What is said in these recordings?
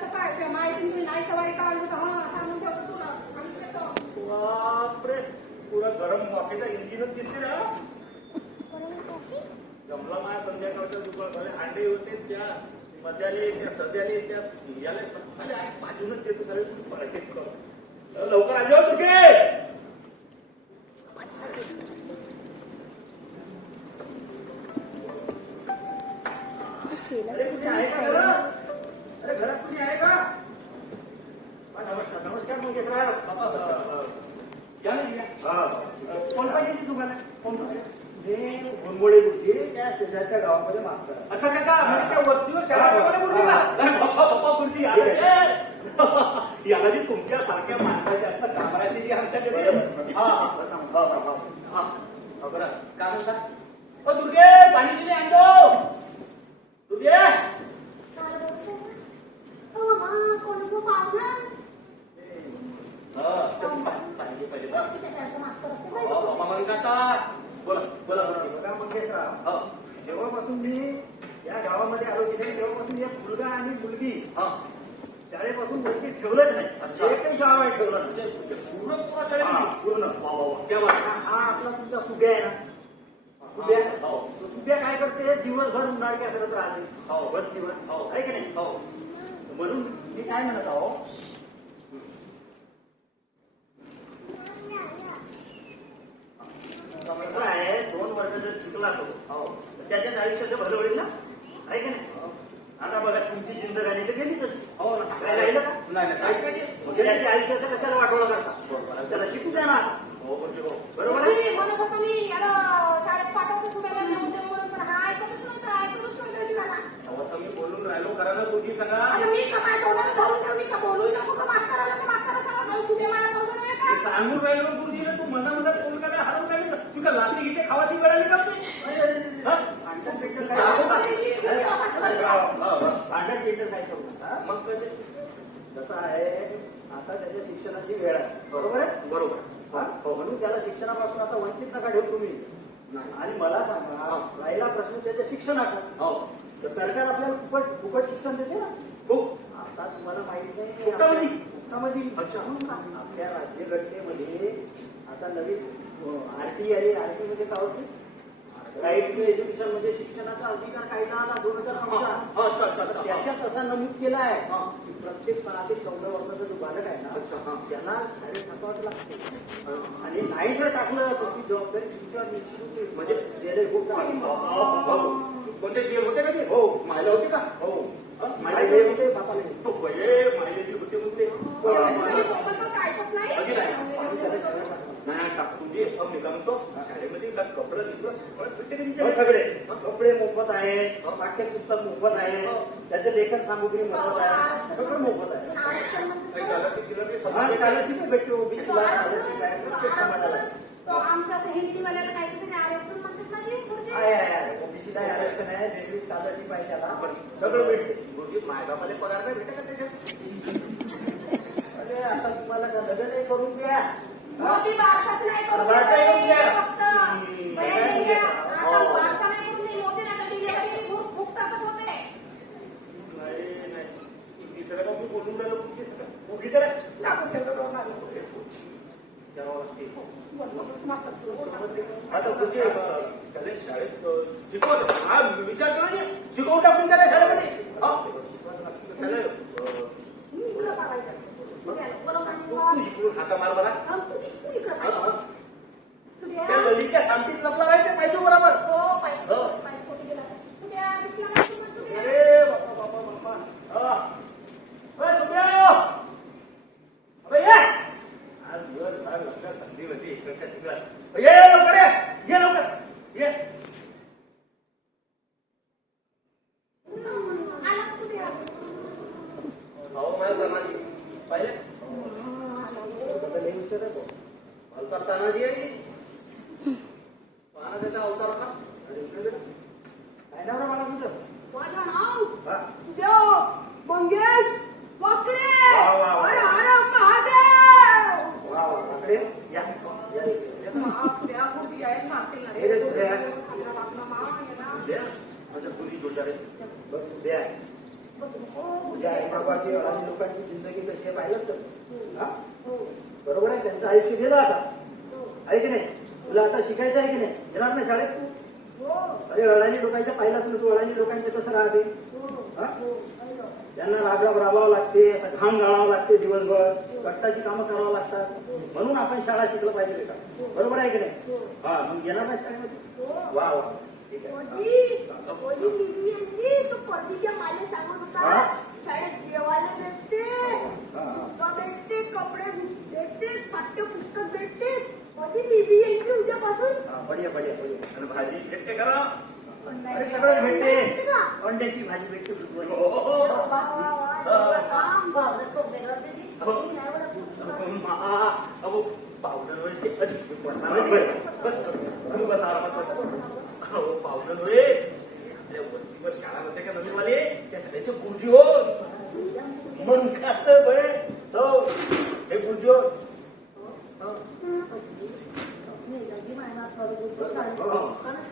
तर काय त्या माहिती मी नाही सवारी काढली तर हा सांगून ठेवतो तुला आणि येतो. बापरे पुरा गरम कॉफीचा इंजिनच दिसते ना. जमला माझ्या संध्याकाळच्या दुकान झाले अंडे होते त्या मध्याले त्या सध्याले त्या याला सकाळी बाजूनच देतो सगळे पराठे लवकर आले हो तुझे. अरे कुठे आहे का घरात? अरे घरात कुठे आहे का? नमस्कार नमस्कार मंगेशराव. या ना या. कोण पाहिजे तुम्हाला? कोण पाहिजे? गुणगोळे गुरुजी त्या शेजारच्या गावामध्ये मास्तर. अच्छा अच्छा म्हणजे त्या वस्तीवर शहरामध्ये गुरुजी का? अरे पप्पा पप्पा गुरुजी याला जी तुमच्या सारख्या माणसाची असतात कामराची जी आमच्याकडे बरं काय म्हणता? दुर्गे पाणी दिले आणतो. दुर्गे बोला बोला बघा मंगेशराव, जेव्हापासून मी या गावामध्ये आलो की नाही तेव्हापासून एक मुलगा आणि मुलगी शाळेपासून वरती ठेवलंच नाही. एकही शाळा ठेवलं पूर्ण हा आपला तुमचा सुब्या आहे ना. सुब्या काय करते दिवसभर उन्हाळ्या करत राहते बस दिवस आहे की नाही. म्हणून मी काय म्हणत आहो कसं आहे 2 वर्ष जर शिकला तो त्याच्याच आयुष्याचं भलं होईल ना आहे की नाही. आता बघा तुमची जिंदगानी तर गेली तशी काय राहिलं का नाही. त्याच्या आयुष्याचं कशाला वाटवलं करता त्याला शिकू द्या ना. हो म्हणजे हो बरोबर आहे. म्हणत होतो मी याला शाळेत पाठवतो सुद्धा म्हणून पण हा ऐकतच नव्हता ऐकतच नव्हतं. मी बोलून राहिलो करायला तुझी सांगा. मी का माझ्या तोंडाला धरून ठेवली का बोलू नको का मास्तराला तर मास्तरा सांगा तुझे मला बरोबर नाही का सांगून राहिलो गुरुजीला तू मना मनात फोन करायला हरवून राहिली तुझ्या लाठी घिटे खावाची वेळ आली का मग कसं आहे आता त्याच्या शिक्षणाची वेळ आहे बरोबर आहे. बरोबर म्हणून त्याला शिक्षणापासून आता वंचित नका ठेवू तुम्ही. आणि मला सांगा राहिला प्रश्न त्याच्या शिक्षणाचा तर सरकार आपल्याला फुकट शिक्षण देते ना. हो आता तुम्हाला माहित नाही आपल्या राज्यघटनेमध्ये आता नवीन आरटी आली. आरटी म्हणजे काय होती राईट टू एज्युकेशन म्हणजे शिक्षणाचा अधिकार कायदा आला 2014. त्याच्यात असा नमूद केला आहे की प्रत्येक 6 ते 14 वर्षाचा जो बालक आहे ना त्यांना शाळेत टाकावंच लागते. आणि नाही जर टाकलं तर ती जबाबदारी तुमच्यावर निश्चित होते. म्हणजे कोणते जेल होते का ते? हो मायला होते का? हो मायला होते बापाला मायलेली होते म्हणते नाही टाकून दे. म्हणतो शाळेमध्ये कपडे सगळे कपडे मोफत आहे पाठ्यपुस्तक मोफत आहे त्याचे लेखन सामुग्री मोफत आहे सगळं मोफत आहे. स्कॉलरशिप भेटते ओबीसी प्रत्येक समाजाला. आमच्या हिंदीवाल्याला काहीतरी आरक्षण म्हणतात ना आहे ओबीसीला आरक्षण आहे वेगळी स्कॉलरशिप आहे त्याला सगळं भेटते. मायबापाला पगार नाही भेटत का त्याच्यात? अरे आता तुम्हाला लग्न नाही करून द्या मोदी भारतात नाही करू फक्त भारता नाही करून नाही मोदी नाही डिलिव्हरी खूप टाकत होते. नाही तिसऱ्या का मी बोलून राहिलो मुगी तर टाकून ठेवलं आता तुझे त्याला शाळेत शिकवत हा विचार करा शिकवून टाकून त्याला शाळेमध्ये हाता मार बरा त्या ललितच्या शांतीत लपला राहायचे पाहिजे बरोबर. अरे बाप्पा बाप्पा बाप्पा सुप्रिया आज दिवस झाला लक्षात संधी होती इकडच्या तिकडं ये लवकर ये लवकर ये. भाऊ माझ्या तानाजी पाहिजे मला तर तानाजी आहे पाना त्याचा अवतार काय नाव मला तुझं? माझं नाव मंगेश वाकडे. अरे अरे महादेव वाकडे या त्यापुरती आहे माझ्या पुरी जोडदार बस द्या. तुझ्या आई बाबाची आणि लोकांची जिंदगी कशी आहे पाहिलंच तर हा? बरोबर आहे, त्यांचं आयुष्य गेलं आता, आहे की नाही? तुला आता शिकायचं आहे की नाही? येणार ना शाळेत तू? अरे अडाणी लोकांच्या पाहिलं असेल तू, अडाणी लोकांचं कसं राहते? हा? त्यांना राबावं लागते, असं घाम गाळावं लागते, दिवसभर कष्टाची कामं करावं लागतात, म्हणून आपण शाळा शिकलं पाहिजे बेटा, बरोबर आहे की नाही? हा, मग येणार ना शाळेमध्ये? वा वा, ठीक आहे. परदीच्या माले सांगत होता हा? शाळेत जेवायला भेटते, हा. बुक्का भेटते, कपडे भेटते, पाठ्यपुस्तक भेटते. कधी बीबी येईल उद्यापासून? हा, बढिया बढिया बढिया. आणि भाजी भेटते करा? अंडा अरे सगळं भेटते, का? अंड्याची भाजी भेटते, वा, वा, वा, एवढं काम बावळट तो वेगळं तरी. हो. मी नाही बरं. अहो पावडर बस आरामात बस. अहो पावडर होय, आपल्या वस्तीवर शाळा नसे का नवीनवाले त्या शाळेचे गुरुजी हो, मन खात बळे हो, हे गुरुजी हो.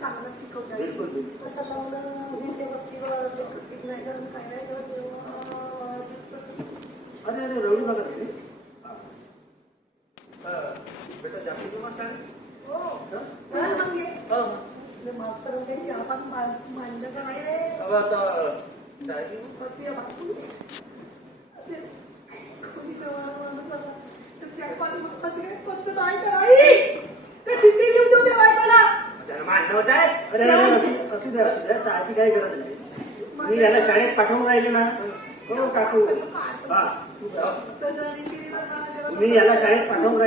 चांगलं शिकवतात. बिलकुल बिलकुल. कसं लावलं त्या वस्तीवर नाही करून काय नाही करत. अरे अरे रवडी बघा तुम्ही. बेटा जास्त तुम्हाला शाळेत? हो. बरं मग ये. मास्तर वगैरे आपण मांडलं का नाही रे? आता शाळेत पती बापू. कोणी जवळ माणूस आला. तर त्या पाणी मागताची काय पद्धत आहे का आई? ते चिठ्ठी लिहून देऊ त्या बायकोला. मांडवत आहे. अरे अरे असू द्या, चहाची काही गरज नाही. मी याला शाळेत पाठवून राहिले ना. हो काकू, हा सगळं नीती रिवाज मला जरा- मी याला शाळेत पाठवून राहिले.